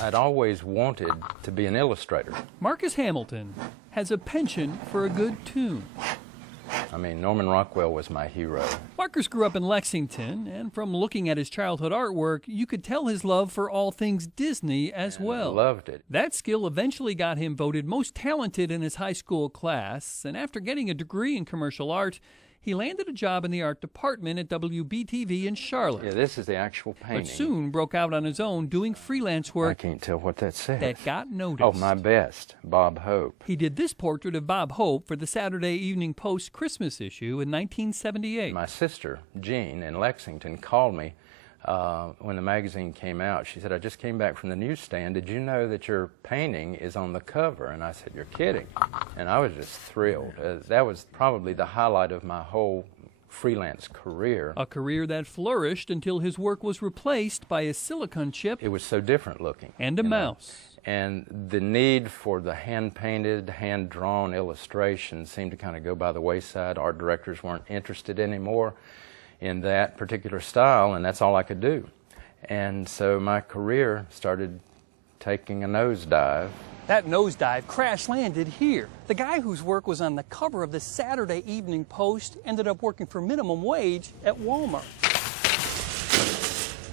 I'd always wanted to be an illustrator. Marcus Hamilton has a penchant for a good tune. I mean, Norman Rockwell was my hero. Marcus grew up in Lexington, and from looking at his childhood artwork, you could tell his love for all things Disney as well. I loved it. That skill eventually got him voted most talented in his high school class, and after getting a degree in commercial art, he landed a job in the art department at WBTV in Charlotte. Yeah, this is the actual painting. But soon broke out on his own doing freelance work. I can't tell what that says. That got noticed. Oh, my best, Bob Hope. He did this portrait of Bob Hope for the Saturday Evening Post Christmas issue in 1978. My sister, Jean, in Lexington, called me when the magazine came out. She said, I just came back from the newsstand. Did you know that your painting is on the cover? And I said, you're kidding. And I was just thrilled. That was probably the highlight of my whole freelance career. A career that flourished until his work was replaced by a silicone chip. It was so different looking. And a mouse. And the need for the hand-painted, hand-drawn illustration seemed to kind of go by the wayside. Art directors weren't interested anymore in that particular style, and that's all I could do. And so my career started taking a nosedive. That nosedive crash-landed here. The guy whose work was on the cover of the Saturday Evening Post ended up working for minimum wage at Walmart.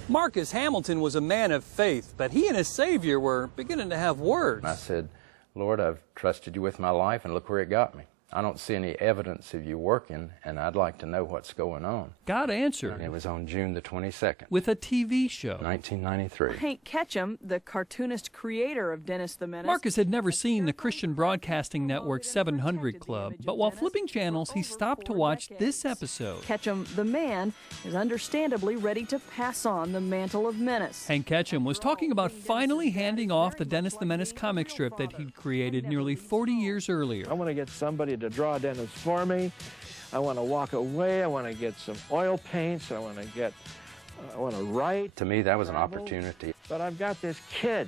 Marcus Hamilton was a man of faith, but he and his Savior were beginning to have words. I said, Lord, I've trusted you with my life, and look where it got me. I don't see any evidence of you working, and I'd like to know what's going on. God answered. And it was on June the 22nd. With a TV show. 1993. Hank Ketchum, the cartoonist creator of Dennis the Menace. Marcus had never seen the Christian Broadcasting Network's 700 Club, but while flipping channels, he stopped to watch this episode. Ketchum, the man, is understandably ready to pass on the mantle of Menace. Hank Ketchum was talking about finally handing off the Dennis the Menace comic strip that he'd created nearly 40 years earlier. I want to get somebody to draw Dennis for me. I want to walk away. I want to get some oil paints. I want to write. To me, that was an opportunity. But I've got this kid.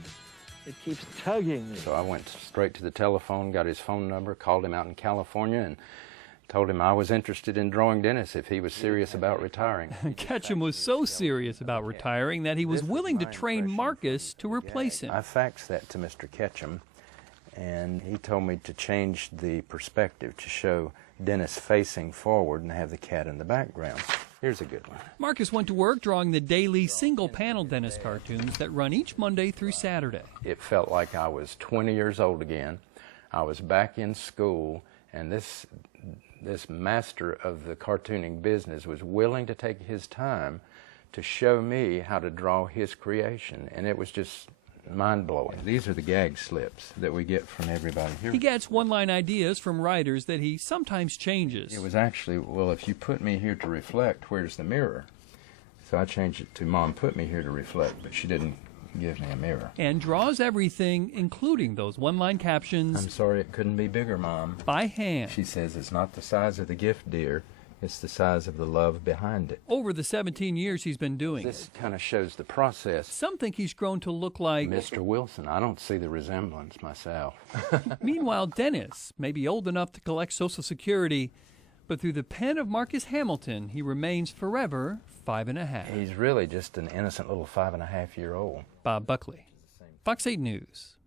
It keeps tugging me. So I went straight to the telephone, got his phone number, called him out in California, and told him I was interested in drawing Dennis if he was serious about retiring. Ketchum was so serious about retiring that he was willing to train Marcus to replace him. I faxed that to Mr. Ketchum, and he told me to change the perspective to show Dennis facing forward and have the cat in the background. Here's a good one. Marcus went to work drawing the daily single-panel Dennis cartoons that run each Monday through Saturday. It felt like I was 20 years old again. I was back in school, and this master of the cartooning business was willing to take his time to show me how to draw his creation, and it was just mind-blowing. These are the gag slips that we get from everybody here. He gets one-line ideas from writers that he sometimes changes. It was actually, well, if you put me here to reflect, where's the mirror? So I changed it to, Mom put me here to reflect, but she didn't give me a mirror. And draws everything, including those one-line captions. I'm sorry it couldn't be bigger, Mom. By hand. She says it's not the size of the gift, dear. It's the size of the love behind it. Over the 17 years he's been doing This it. kind of shows the process. Some think he's grown to look like Mr. Wilson. I don't see the resemblance myself. Meanwhile, Dennis may be old enough to collect Social Security, but through the pen of Marcus Hamilton, he remains forever 5½. He's really just an innocent little 5½-year-old. Bob Buckley, Fox 8 News.